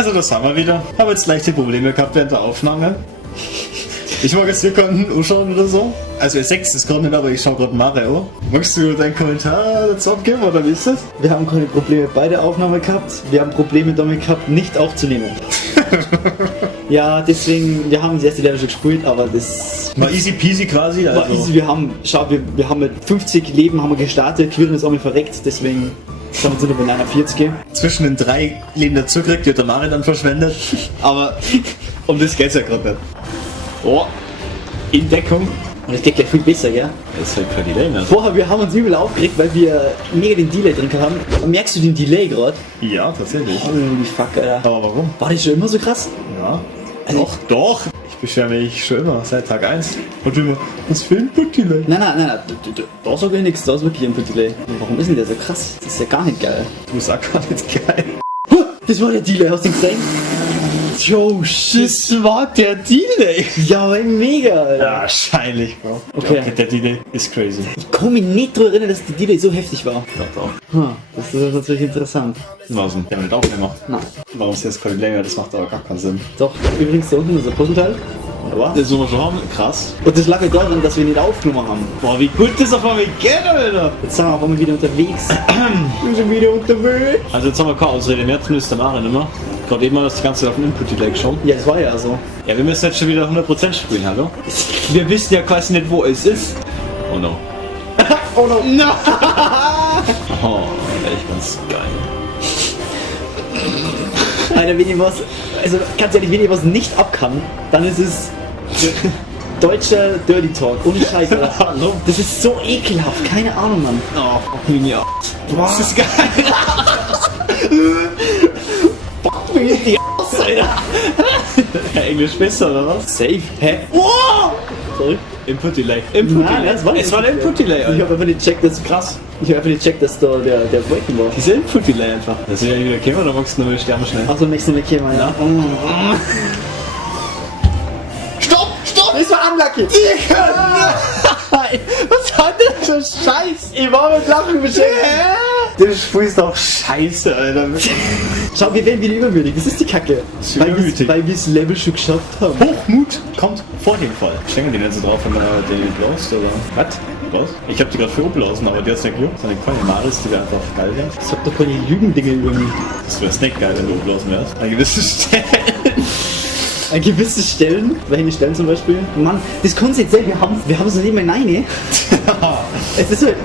Also das haben wir wieder. Habe jetzt leichte Probleme gehabt während der Aufnahme. Ich mag jetzt hier keinen anschauen oder so. Also ihr seht es gerade nicht, aber ich schaue gerade Mario. Magst du deinen Kommentar dazu abgeben oder wie ist das? Wir haben keine Probleme bei der Aufnahme gehabt. Wir haben Probleme damit gehabt, nicht aufzunehmen. Ja, deswegen, wir haben das erste Level schon gespielt, aber das War easy peasy quasi. Also. war easy. Wir haben mit 50 Leben haben wir gestartet, Quirin ist auch mal verreckt, deswegen sind wir bei einer 40. Zwischen den 3 Leben dazu kriegt, die hat der Mario dann verschwendet. Aber um das geht's ja gerade nicht. Oh, in Deckung. Und das geht gleich viel besser, gell? Das ist halt kein Delay mehr. Vorher, wir haben uns übel aufgeregt, weil wir mega den Delay drin haben. Merkst du den Delay gerade? Ja, tatsächlich. Holy fuck, Alter. Aber warum? War das schon immer so krass? Ja. Also Doch. Ich beschwere mich schon immer seit Tag 1. Und immer, was für ein Input-Delay? Nein. Da sag ich nichts, da ist wirklich ein Delay. Warum ist denn der so krass? Das ist ja gar nicht geil. Du bist auch gar nicht geil. Das war der Delay, hast du gesehen? Yo, shit. Das war der Delay. Ja, aber mega, Alter. Ja, wahrscheinlich, Bro. Okay. Der Delay ist crazy. Ich kann mich nicht daran erinnern, dass der Delay so heftig war. Doch. Das ist natürlich interessant. Was denn? Der will auch nicht mehr. Nein, Warum ist jetzt kein Delay mehr? Das macht aber gar keinen Sinn. doch. Übrigens, da unten ist ein Puzzleteil. Aber das wir schon haben, krass. Und das lag ja daran, dass wir nicht aufgenommen haben. Boah, wie gut das auf einmal geht, Alter. Jetzt sind wir auf einmal wieder unterwegs. Wir sind wieder unterwegs. Also jetzt haben wir keine Ausrede mehr, zumindest der Marin immer. Gerade eben mal das Ganze auf den Input-Delay geschaut. Ja, das war ja so. Ja, wir müssen jetzt schon wieder 100% spielen, hallo? Wir wissen ja quasi nicht, wo es ist. Oh no. Oh no. No. Oh, echt ganz geil. Alter, wenn ich was, also ganz ehrlich, wenn ich was nicht abkann, dann ist es deutscher Dirty Talk. Ohne Scheiß, Alter. Hallo? Das ist so ekelhaft, keine Ahnung, Mann. Oh, fuck me up. Das ist geil. Fuck mir in die Ass, Alter. Ja, Englisch besser, oder was? Safe. Hä? Wow! Sorry. Input-Delay. Nein, das war nicht. Es war ein Input-Delay, Ich Alter. hab einfach nicht gecheckt, dass da der Breaking war. Dieser Input-Delay einfach. Das ist ja wieder gekommen, da magst du noch mal sterben schnell. Achso, nächste Mal hier mal, ja. Stopp! Das war unlucky! Was hat denn für Scheiß? Ich war mit Lachen beschäftigt. Du spielst doch Scheiße, Alter. Schau, wir werden wieder übermütig. Das ist die Kacke. ist übermütig. Weil wir das Level schon geschafft haben. Hochmut kommt vor dem Fall. Stellen wir die nicht so drauf, wenn man den blaust, oder? Was? Was? Ich hab die gerade für blasen, aber die hat's nicht gejuckt. Das sind keine Maris, die wäre einfach geil wären. Sag doch keine Lügendinge über mich. Das wäre nicht geil, wenn du blasen wärst. An gewissen Stellen. An gewisse Stellen, welche Stellen zum Beispiel? Mann, das kannst du jetzt sehen, wir haben es noch nicht mehr rein. Es ist halt,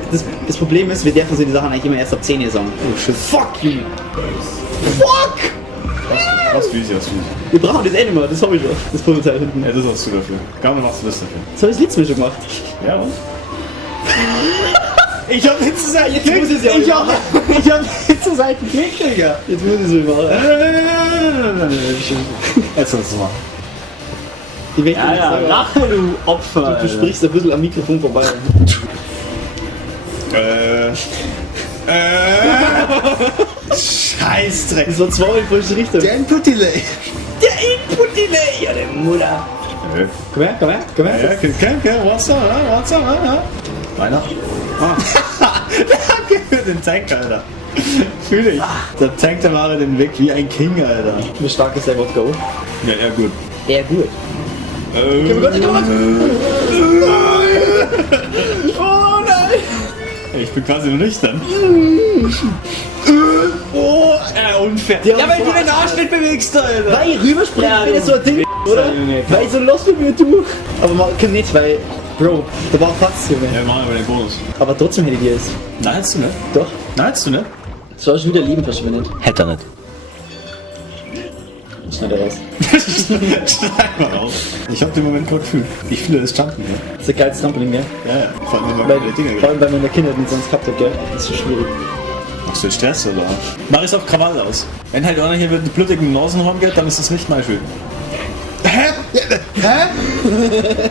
das Problem ist, wir dürfen so die Sachen eigentlich immer erst ab 10 Uhr sagen. Oh shit. Fuck you! Fuck! Was du easy. Wir brauchen das eh nicht mehr, das habe ich schon. Das Puzzleteil hinten. Ja, das hast du dafür. Gerne machst du das dafür. Das habe ich letztes Mal schon gemacht. Ja, und? Ich hab jetzt zur Seite geklickt. muss es ja Ich machen. hab jetzt zur Seite geklickt, Digga. Jetzt muss ich so machen. Jetzt sollst du machen. Die Wächter Ja, nicht ja, sagen. Rache, du Opfer. Du sprichst ein bisschen am Mikrofon vorbei. Scheißdreck. Das war zweimal in falsche Richtung. Der Input-Delay. Der Input-Delay! Ja, der Mutter. Komm her. Ja, what's up? Meiner? Danke für den Tank, Alter. Fühl ich. Da tankt der Mare den weg wie ein King, Alter. Wie stark ist der Wodka? Ja, gut. Ja, gut. Oh nein! Ich bin quasi nur nüchtern. Oh, unfair. Der Ja, weil du war- den Arsch nicht bewegst, Alter. Weil ich rüberspringe, Ja, wenn das so ein Ding, Wichser, oder? Junge. Weil ich so los bin wie du. Aber man kann nicht, weil, Bro, da war fast Junge. Ja, wir machen aber den Bonus. Aber trotzdem hätte ich die jetzt. Nein, hättest du nicht. Doch. Nein, hättest du nicht. Schau schon wieder Leben verschwendet. Hätte er nicht. Schneid er raus. Schneid mal raus. Ich hab den Moment gerade gefühlt. Ich fühle das Jumpen hier. Das ist ein geiles Trampolin, gell? Ja. Vor allem, wenn Weil, man die Dinge vor allem, weil man in der Kindheit nicht sonst gehabt hat, gell? Das ist so schwierig. Machst du jetzt Stress oder? Mach es auf Krawall aus. Wenn halt einer hier mit blutigen Nasen rumgeht, dann ist das nicht mein Schuld. Hä?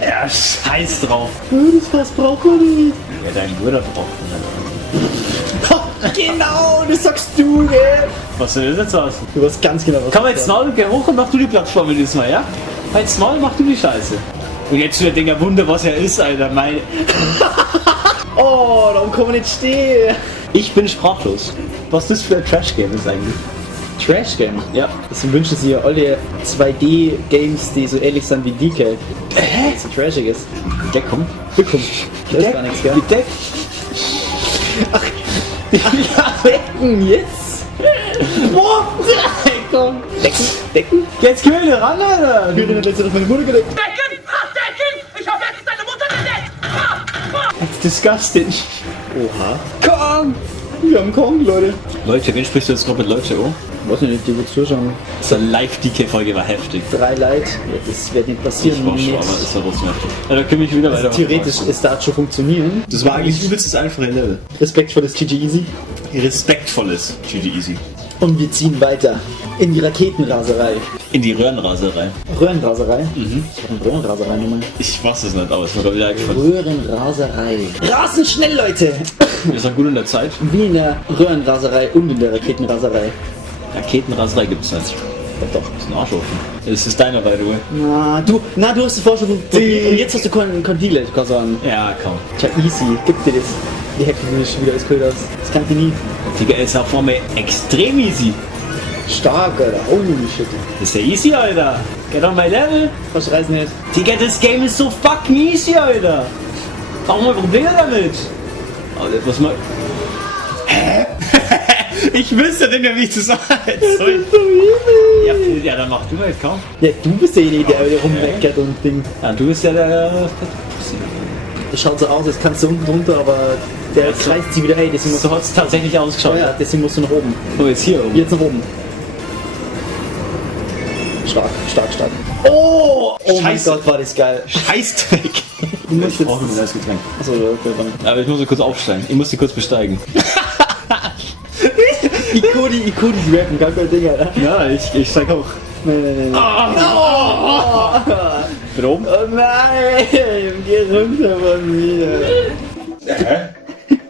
Ja, scheiß drauf. Das Fass braucht man nicht. Ja, dein Bruder braucht Genau, das sagst du, gell? Was soll das jetzt aus? Du weißt ganz genau, was Komm ich jetzt sag. Maul, geh hoch und mach du die Plattform dieses Mal, ja? Jetzt Maul, mach du die Scheiße. Und jetzt wieder Dinger Wunder, was er ist, Alter. Meine. Oh, darum kann man nicht stehen. Ich bin sprachlos. Was das für ein Trash-Game ist eigentlich. Trash-Game. Ja. Deswegen wünschen sie ja alle 2D-Games, die so ähnlich sind wie DK. So trashig ist. Deckung. Willkommen. Das ist gar nichts, gell? Deck. Ach, Decken jetzt? Boah! Komm. Decken? Jetzt geh wieder ran, Alter. Ich würde letzte auf meine Mutter gedeckt. Decken! Ach, Decken! Ich hoffe, jetzt ist deine Mutter gedeckt! That's disgusting. Oha. Kong! Wir haben Kong, Leute. Leute, wen sprichst du jetzt gerade mit Leute, oh? Was nicht, die wird zuschauen. So eine Live-DK-Folge war heftig. 3 Leute. Ja, das wird nicht passieren. Ich war schon, Nicht. aber ist ja trotzdem heftig. Ja, da können wir wieder weiter. Theoretisch ist das schon funktionieren. Das war eigentlich übelstes einfache Level. Respektvolles GG Easy. Respektvolles GG Easy. Und wir ziehen weiter. In die Raketenraserei. In die Röhrenraserei. Röhrenraserei? Was war denn Röhrenraserei nochmal? Ich weiß es nicht, aber es war gerade wieder eingefallen. Röhrenraserei. Rasen schnell, Leute! Wir sind gut in der Zeit. Wie in der Röhrenraserei und in der Raketenraserei. Raketenraserei gibt's nicht. Doch. Das ist ein Arsch offen. Das ist deiner, by the way. Na, du hast die Vorschau und jetzt hast du kein Delay, kann sagen. Ja, komm. Tja, easy. Gib dir das. Die Hacken mich schon wieder als Kult aus. Das kann ich nie. Digga, ist auch vor mir extrem easy. Stark, Alter. Holy shit. Das ist ja easy, Alter. Geht on my level. Verschreiß nicht. Digga, das Game ist so fucking easy, Alter. Warum haben wir Probleme damit? Alter, was mal... Hä? Ich wüsste nicht mehr, wie ich das sage. Ja, dann mach du halt, komm. Ja, du bist derjenige, der wieder rummeckert und Ding. Ja, du bist ja der... Das schaut so aus, jetzt kannst du unten drunter, aber der kreist sie wieder. Hey, deswegen musst So hat es tatsächlich ausgeschaut. ja, deswegen musst du nach oben. Oh, jetzt hier oben. Jetzt nach oben. Stark, stark, stark. Oh mein Scheiße. Gott, war das geil. Scheißdreck. Du musst Ich jetzt... brauche ein neues Getränk. Achso, okay, dann. Aber ich muss sie kurz aufsteigen. Ich muss sie kurz besteigen. Ikoni rappen, gar kein Ding, Alter. Ja, ich steig auch. Nein. Bin oben? Oh nein, geh runter von mir.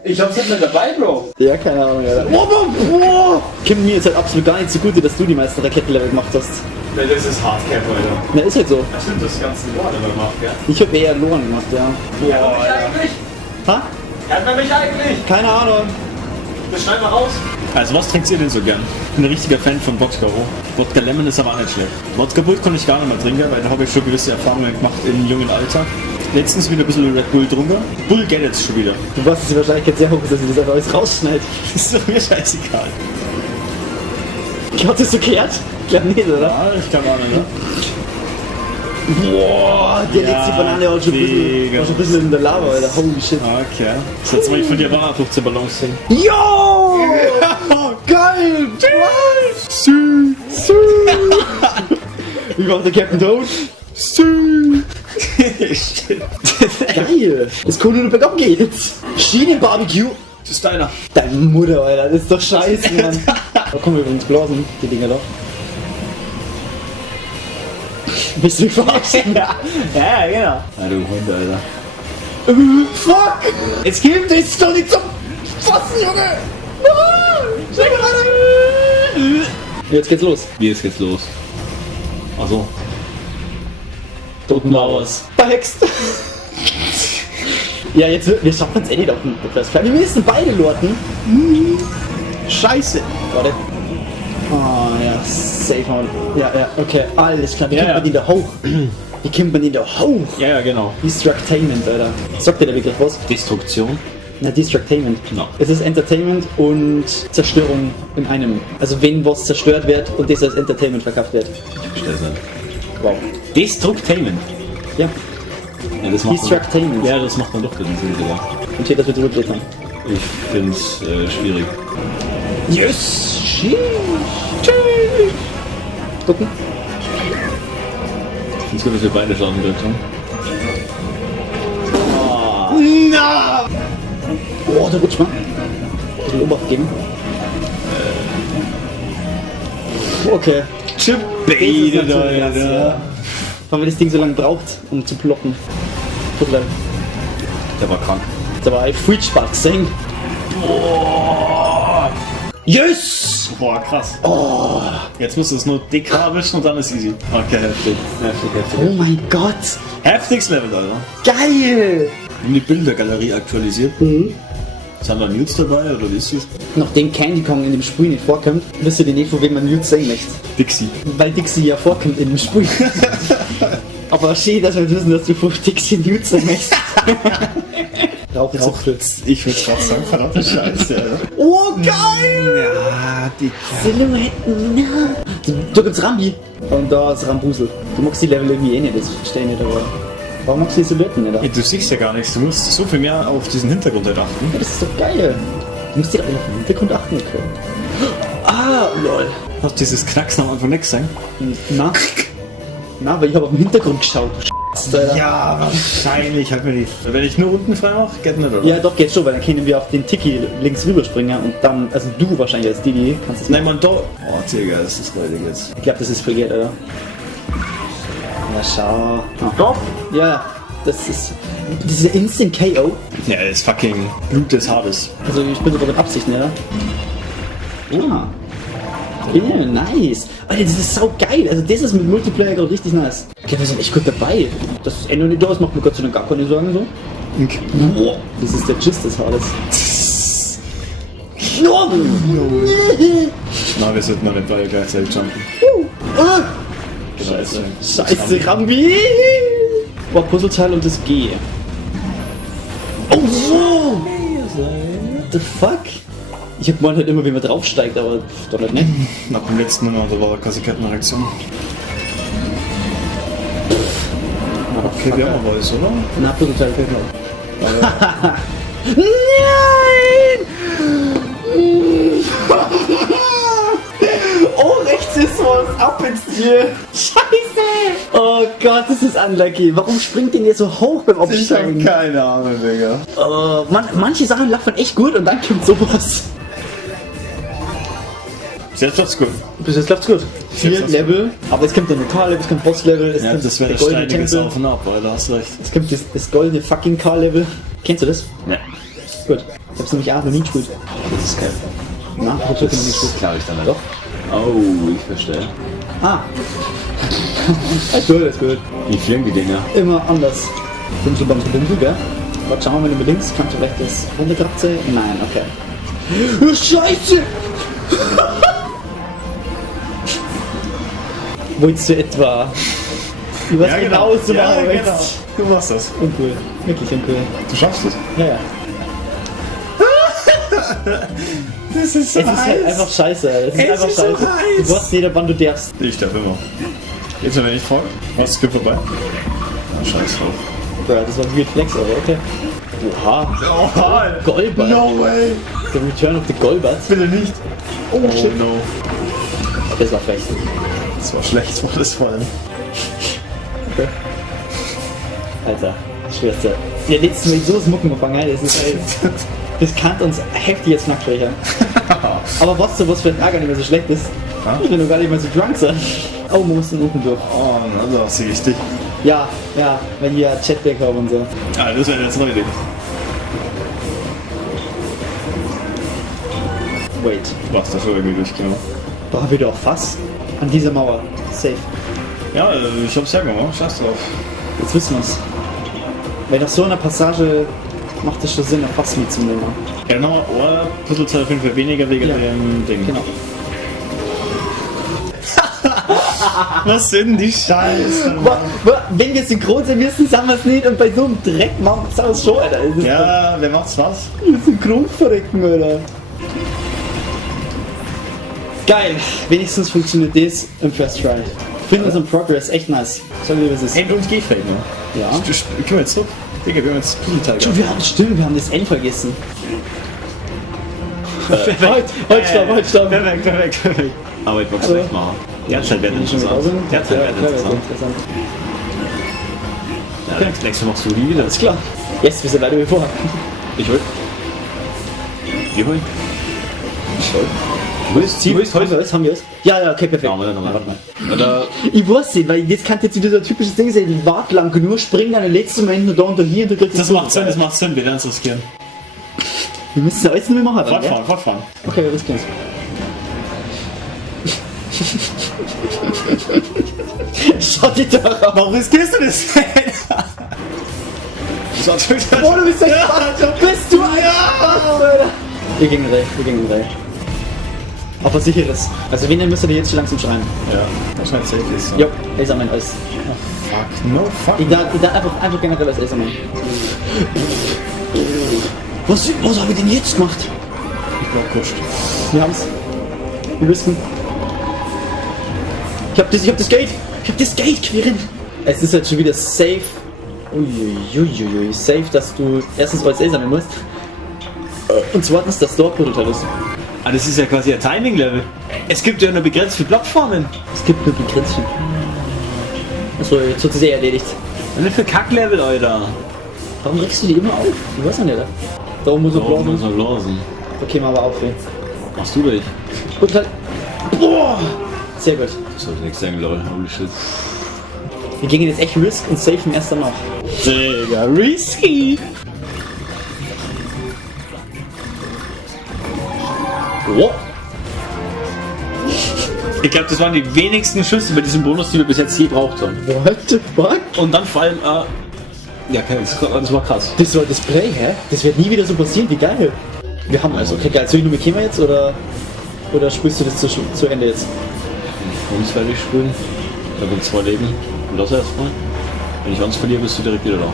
Ich hab's nicht mehr dabei, Bro. Ja, keine Ahnung, Alter. Kim, mir ist halt absolut gar nicht zugute, dass du die meisten Raketenlevel gemacht hast. Weil das ist Hardcap, Alter. Na, ist halt so. Das stimmt, das ganze Jahr immer gemacht, ja. Ich hab eher Loren gemacht, ja. Ja, eigentlich? Ha? Kennt man mich eigentlich? Keine Ahnung. Das schneiden wir raus. Also was trinkt ihr denn so gern? Ich bin ein richtiger Fan von Wodka. Wodka Lemon ist aber auch nicht schlecht. Wodka Bull kann ich gar nicht mehr trinken, weil da habe ich schon gewisse Erfahrungen gemacht im jungen Alter. Letztens wieder ein bisschen Red Bull drunter. Bull geht jetzt schon wieder. Du weißt, dass die Wahrscheinlichkeit sehr hoch ist, dass ich das einfach alles rausschneide. Das ist doch mir scheißegal. Ich hab das so gehört? Ich glaub nicht, oder? Ja, ich kann auch nicht, ne? Boah, der letzte Banane war schon ein bisschen in der Lava, Alter. Holy shit. Okay. Jetzt mal ich von dir war 15 Ballons singen. Yo! Geil! Sü! Wie macht der Captain Toad? Sü! Geil! Das kann nur bergab gehen jetzt. Schienenbarbecue. Das ist deiner. Deine Mutter, Alter. Das ist doch scheiße, Mann. Da kommen wir übrigens blasen, die Dinger da. Bist du verarschen? Ja, genau. Ja, du Hund, Alter. Fuck! Es gibt Das ist doch nicht zum Fassen, Junge! Jetzt geht's los. Wie ist jetzt los? Achso. Toten Mauers. Verhext. Ja, jetzt wir schaffen es eh nicht auf den Press. Wir müssen beide lorten. Scheiße. Warte. Oh ja, safe on. Ja, okay, alles klar. Wie kommt man in da hoch? Wie kommt man in da hoch? Ja, genau. Destructainment, Alter. Sagt dir der Begriff was? Destruktion. Na, Destructainment. No. Es ist Entertainment und Zerstörung in einem. Also wenn was zerstört wird und das als Entertainment verkauft wird. Ich verstehe es nicht. Wow. Destruktainment. Ja, Ja, das macht Destructainment. Ja, das macht man doch den Sinn, Digga. und hier das wird zurückgelegt haben. Ich find's schwierig. Yes! Gucken. Ich find's gut, dass wir beide Schaden gedrückt haben. Na! Oh, da rutscht man. Ein bisschen Obacht geben. Okay. Chip Das ist natürlich krass, ja. Weil man das Ding so lange braucht, um zu ploppen. Puzzle. Der war krank. Da war ein Freak-Spart gesehen. Yes! Boah, krass. Oh. Jetzt musst du es nur dick erwischen und dann ist easy. Okay, heftig. Oh mein Gott! Heftiges Level, Alter. Geil! Wir haben die Bildergalerie aktualisiert. Sind da Nudes dabei oder wie ist das? Nachdem Candy Kong in dem Spiel nicht vorkommt, wisst ihr nicht, von wem man Nudes sehen möchte. Dixie. Weil Dixie ja vorkommt in dem Spiel. Aber schön, dass wir wissen, dass du von Dixie Nudes sehen möchtest. Rauchzipfel. Ich würde gerade sagen, verdammte Scheiße, Alter. Oh, geil! Ja, die Silhouetten, ja. Da gibt's Rambi. Und da ist Rambusel. Du magst die Level irgendwie eh nicht, das verstehe ich nicht, aber... Warum magst du die Silhouetten nicht? Hey, du siehst ja gar nichts, du musst so viel mehr auf diesen Hintergrund halt achten. Ja, das ist doch geil. Du musst dir doch auf den Hintergrund achten können. Ah, lol. Hast dieses Knacksen am Anfang nicht gesehen? Na? Na, weil ich habe auf den Hintergrund geschaut. Alter. Ja, wahrscheinlich. Halt mir die. Wenn ich nur unten frei mache, geht nicht, oder? Ja, doch, geht schon, weil dann können wir auf den Tiki links rüberspringen und dann, also du wahrscheinlich als Didi, kannst es Nein, man, da. Oh, Digga, das ist räudig jetzt. Ich glaube, das ist verkehrt, oder? Ja, schau. Doch? Ja, das ist. Dieser Instant KO. Ja, das ist fucking Blut des Hades. Also, ich bin sogar mit Absicht, ne? Ah. Yeah, nice. Alter, das ist sau geil. Also, das ist mit Multiplayer gerade richtig nice. Okay, wir sind echt gut dabei. Das Ende nicht da ist, macht mir Gott sei Dank gar keine Sorgen so. Okay. Boah, das ist der Gist des Hades. Na, wir sollten mal nicht beide gleichzeitig jumpen. Ah. Scheiße. Scheiße, Rambi! Boah, Puzzleteil und das G. Oh, so! What the fuck? Ich hab gemeint halt immer, wie man draufsteigt, aber doch halt nicht. Nach dem letzten Mal, da war quasi keine Reaktion. Okay, wir haben aber alles, oder? Na, Puzzleteil fehlt noch. Nein! Oh, rechts ist was! Ab ins Tier! Scheiße! Oh Gott, das ist unlucky. Warum springt denn ihr so hoch beim Absteigen? keine Ahnung, Digga. Manche Sachen laufen echt gut und dann kommt sowas. Bis jetzt läuft's gut. Bis jetzt läuft's gut. 4 läuft's Level, aber es kommt ein Lokal-Level, es kommt Boss-Level, es Ja, kommt das wäre der das goldene steiniges Tempel, Auf und Ab, weil da hast du recht. es kommt das goldene fucking Car-Level. Kennst du das? Ja. Gut. Ich hab's nämlich auch noch nie gespielt. Das ist kein. Na, ich hab's wirklich noch nie gespielt. glaube ich dann nicht. Doch. Oh, ich verstehe. Ah. Ist gut, ist gut. Wie fliegen die Dinger? Immer anders. Bumsel, Bumsel, Bumsel, gell? Warte, schauen wir mal, wenn du links kannst du vielleicht das runterkratzen. Nein, okay. Scheiße! Wolltest du etwa? Ich weiß genau, was du machen willst. Du machst das. Uncool. Wirklich uncool. Du schaffst es. Ja, ja. Das ist Es ist halt einfach scheiße. Es ist einfach ist so scheiße. heiß. Du weißt jeder, wann du darfst. Ich darf immer. Jetzt, wenn ich frage, was geht vorbei? Ah, scheiß drauf. Bro, das war ein weird Flex, aber okay. Oha. Oh, Golbat. no way. The Return of the Golbat. Bitte nicht. Oh, Oh shit. no. Das war frech. Das war schlecht, war das vor allem. Okay. Alter, ich schwör's dir. Ja, letztes Mal sowas Mucken gefangen, das ist halt, das kann uns heftig jetzt Nackschwächer. Aber was du, was vielleicht auch gar nicht mehr so schlecht ist, ich will nur gar nicht mehr so drunk sein. Oh, man muss den unten durch. Oh, na, da sehe ich dich. Ja, ja, wenn wir Chatback haben und so. Ah, das wäre jetzt räudig. Wait. Was, da schon irgendwie durchgekommen. War wieder auf Fass? An dieser Mauer. Safe. Ja, ich hab's hergemacht, scheiß drauf. Jetzt wissen wir's. Weil nach so einer Passage macht es schon Sinn, ein Fass mitzunehmen. Ja, nochmal, Puzzleteil auf jeden Fall weniger wegen Ja. dem Ding. Genau. Was sind die Scheiße? Wenn wir synchron sind, müssen, sagen wir es nicht und bei so einem Dreck machen wir es schon, Alter. Das ist Ja, wer macht's was? doch synchron verrecken, Alter. Geil, wenigstens funktioniert das im First Try. Ich finde unseren Progress echt nice. Sag dir, was es ist. End und G-Feld, ne? Ja. Können wir jetzt zurück? Digga, wir haben jetzt Puzzleteil Stimmt, wir haben das N vergessen. Heute stopp. Perfekt. Aber ich wollte es nicht machen. Die Anzahl wird interessant. Die Anzahl wird interessant. Ja, nächstes Mal machst du die wieder. Ist klar. Yes, wir sind weiter wie vorher. Ich hol. Wir holen. Haben wir es? Ja, okay, perfekt. Ja, warte mal. Oder Ich weiß nicht, weil jetzt kann jetzt wieder so ein typisches Ding sein, die Wart lang nur springen, dann letztes Moment nur da und da hier und du kriegst das macht Sinn, wir werden es riskieren. Wir müssen alles nur machen, dann, gell? Fortfahren. Okay, wir riskieren es. Schau dich da raus. Warum riskierst du das? Das war schon wieder. Oh, du bist echt Bastard. Bist du ein Bastard. Wir gehen in Reihe. Auf was sicheres. Also wen müsst ihr jetzt schon langsam schreien? Ja, wahrscheinlich safe ist. Jo, Acerman als. Fuck, no fuck. Ich darf einfach generell als Acerman. Was habe ich denn jetzt gemacht? Ich war kuscht. Wir haben's. Wir wissen. Ich hab das Gate. Quirin. Es ist halt schon wieder safe. Uiuiuiui. Safe, dass du erstens als sammeln musst. Und zweitens, dass dort Prototyp ist. Ah, das ist ja quasi ein Timing-Level. Es gibt ja nur begrenzt viele Plattformen. Es gibt nur begrenzt. Achso, jetzt wird es eh erledigt. Was für Kack-Level, Alter? Warum regst du die immer auf? Ich weiß ja nicht. Da oben muss er Oh, muss blasen. er blasen. Okay, mal aber aufhören. Machst du dich? Gut, halt. Boah! Sehr gut. Das sollte nichts sagen, lol. Holy shit. Wir gehen jetzt echt Risk und safen erst danach. Digga, risky. Oh. Ich glaube, das waren die wenigsten Schüsse bei diesem Bonus, die wir bis jetzt je braucht haben. What the fuck? Und dann vor allem, ja, das war krass. Das war das Play, hä? Das wird nie wieder so passieren, wie geil. Wir haben also, okay, geil. Soll ich nur mit Kema jetzt oder spielst du das zu Ende jetzt? Uns fertig spielen. Ich habe 2 Leben. Und das erstmal. Wenn ich uns verliere, bist du direkt wieder da.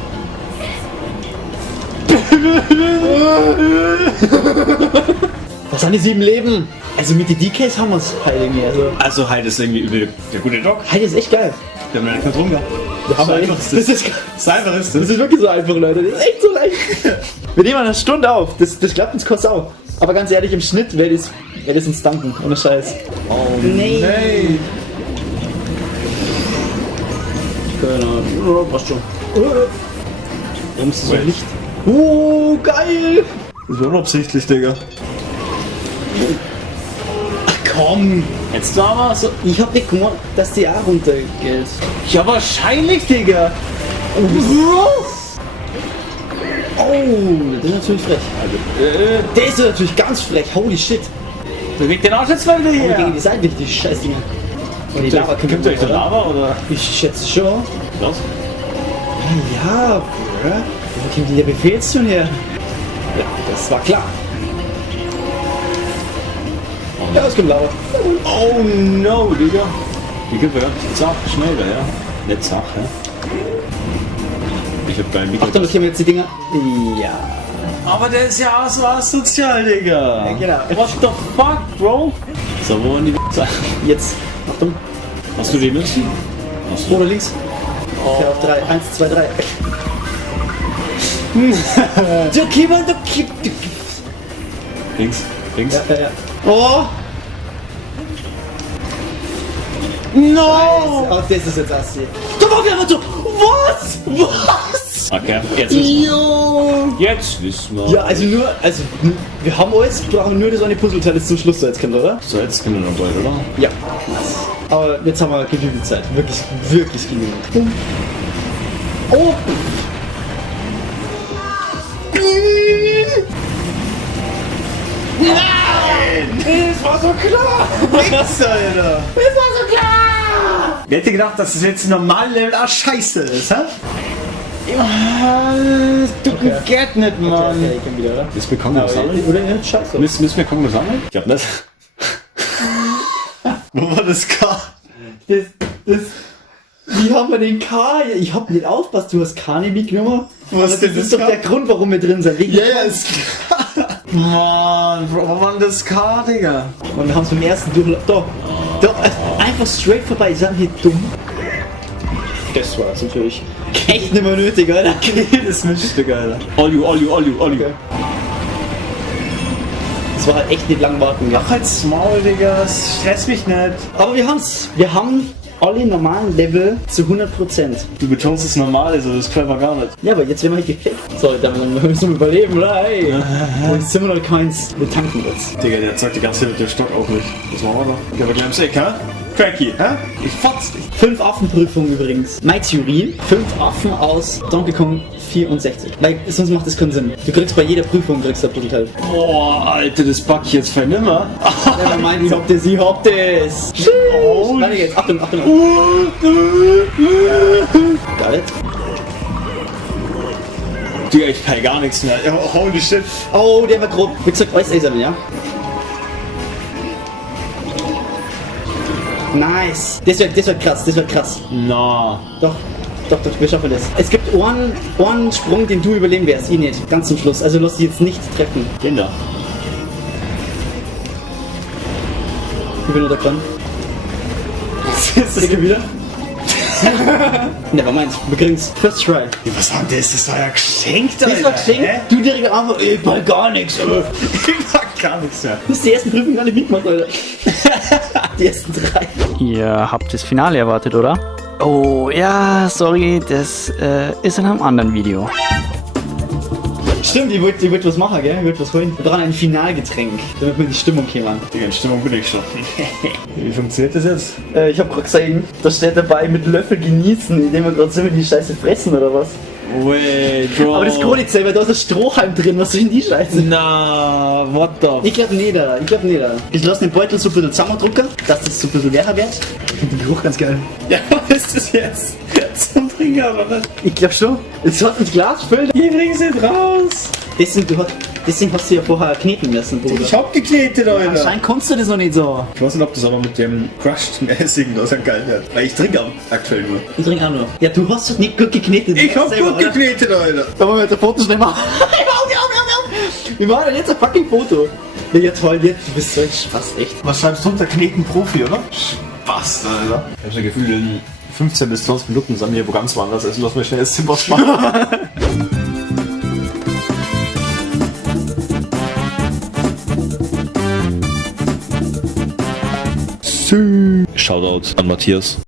Was sind die 7 Leben? Also mit den DKs haben wir es halt irgendwie. Also halt ist irgendwie übel der gute Doc. Halt ist echt geil. Wir haben ja nicht drum gehabt. Aber So einfach ist das. So einfach ist Das das. ist wirklich so einfach, Leute. Das ist echt so leicht. Wir nehmen eine Stunde auf. Das klappt uns kurz auf. Aber ganz ehrlich, im Schnitt wäre das uns danken. Ohne Scheiß. Oh Nee. nee. Genau. Passt schon. Warum ist das so Wait. Licht? Geil! Das war unabsichtlich, Digga. Ach komm! Jetzt da mal so. Ich hab nicht gemacht, dass die auch runtergeht. Ja, wahrscheinlich, Digga. Oh, das ist natürlich frech. Der ist natürlich ganz frech. Holy shit. Bewegt den Arsch jetzt mal wieder Gegen hier. die Seite, die Scheißdinger. Und die Lava Kommt euch der Lava oder? Ich schätze schon. Was? Ja, bruh. Wo kommt der Befehlston her? Ja, das war klar. Ja, es kommt Lava. Oh no, Digga. Die gibt ja zart schneller, ja. Nicht zart, ja. Ich hab keinen Mikro. Achtung, das hier jetzt die Dinger. Ja. Aber der ist ja auch so asozial, Digga. Ja, genau. What the fuck, Bro? So, wo waren die Wichser? Jetzt. Achtung. Hast du die Münzen? Hast du? Oder links. Okay, auf 3. 1, 2, 3. Du Kieber, du Kieber. Links, links. Ja. Oh! No! Oh, das ist jetzt assi. Da war wir aber so. Was? Okay, jetzt wissen wir. Jo! Jetzt wissen wir. Ja, also wir haben alles, brauchen nur das eine Puzzleteil, das zum Schluss so jetzt kommt, oder? So, jetzt können wir noch bald, oder? Ja. Aber jetzt haben wir genügend Zeit. Wirklich genügend. Oh! Nein! Das war so klar! Nix, Alter! Das war so klar! Wer hätte gedacht, dass das jetzt ein normaler Level scheiße ist, hä? Du geht nicht, Mann. Okay, ich komm wieder, oder? Müssen wir Kongo sammeln? Oder nicht? Scheiße. Müssen wir Kongo sammeln? Ich glaub nicht. Wo war das K? Wie haben wir den K? Ich hab nicht aufpasst, du hast K nicht mitgenommen. Was Das denn ist das doch K? der Grund, warum wir drin sind. Wegen Yes! Mann, wo war denn das K, Digga? Und wir haben es beim ersten Durchlauf. Doch, einfach straight vorbei. Sind wir dumm? Das war's natürlich. Echt nicht mehr nötig, Alter. Das Mischstück, Alter. All you. Okay. Das war halt echt nicht lang warten. Ja. Ach, halt's Maul, Digga. Das stresst mich nicht. Aber wir haben's. Wir haben alle normalen Level zu 100%. Du betonst es normal, also das können wir gar nicht. Ja, aber jetzt werden wir halt gefickt. So, dann müssen wir überleben, oder? Hey. Und jetzt sind wir noch keins. Wir tanken jetzt. Digga, der zeigt die ganze Zeit mit dem Stock auch nicht. Was machen wir da? Der war gleich im Eck, hä? Cranky, hä? Ich fotz dich. 5 Affenprüfungen übrigens. Meine Theorie, 5 Affen aus Donkey Kong 64. Weil sonst macht das keinen Sinn. Du kriegst bei jeder Prüfung kriegst du ein Prototyp. Boah, Alter, das back ich jetzt für nimmer. Ja, meint, ich hab das. Oh. Warte jetzt, Achtung. Geil. Digga, ich peil gar nichts mehr. Oh, holy shit. Oh, der war grob. Wie gesagt, alles einsammeln, ja? Nice. Das wird krass, das wird krass. Na. Doch, wir schaffen das. Es gibt einen Sprung, den du überleben wirst, ich nicht. Ganz zum Schluss. Also lass dich jetzt nicht treffen. Den da. Ich bin nur da dran. Was ist das wieder? Nevermind, wir kriegen's. First try. Was war das? Das war ja geschenkt, Alter. Das war geschenkt. Du direkt einfach, ich mach gar nichts. Ich mag gar nichts mehr. Du hast die ersten Prüfungen gar nicht mitgemacht, Alter. Die ersten 3. Ihr habt das Finale erwartet, oder? Oh, ja, sorry, das ist in einem anderen Video. Stimmt, ich wollte was machen, gell? Ich wollte was holen. Wir brauchen ein Finalgetränk, damit wir in die Stimmung kommen. Digga, in Stimmung bin ich schon. Wie funktioniert das jetzt? Ich hab gerade gesehen, da steht dabei mit Löffel genießen, indem wir gerade so mit die Scheiße fressen oder was. Wait, Bro. Aber das kann nicht sein, weil da ist ein Strohhalm drin, was soll denn die Scheiße? Na, what the Ich glaub nicht, Alter. Ich lasse den Beutel so ein bisschen zusammendrücken, dass das so ein bisschen leerer wird. Ich finde den Geruch ganz geil. Ja, was ist das jetzt? Zum Trinken oder was? Ich glaub schon. Es hat ein Glas füllt. Ich bring's nicht raus. Deswegen hast du ja vorher kneten müssen, Bruder. Ich hab geknetet, Alter. Anscheinend kannst du das noch nicht so. Ich weiß nicht, ob das aber mit dem Crushed-mäßigen da so geil wird. Weil ich trinke aktuell nur. Ich trinke auch nur. Ja, du hast doch nicht gut geknetet. Ich hab Selber, gut oder? geknetet, Alter. Da wollen wir jetzt ein Foto schnell machen. Wir machen jetzt ein fucking Foto. Ja, toll, jetzt. Du bist so ein Spaß, echt. Was schreibst du unter Kneten Profi, oder? Spaß, Alter. Ich hab so ein Gefühl, in 15 bis 20 Minuten sind wir hier wo ganz woanders. Also lass mal schnell das Zimmer machen. Shoutout an Matthias.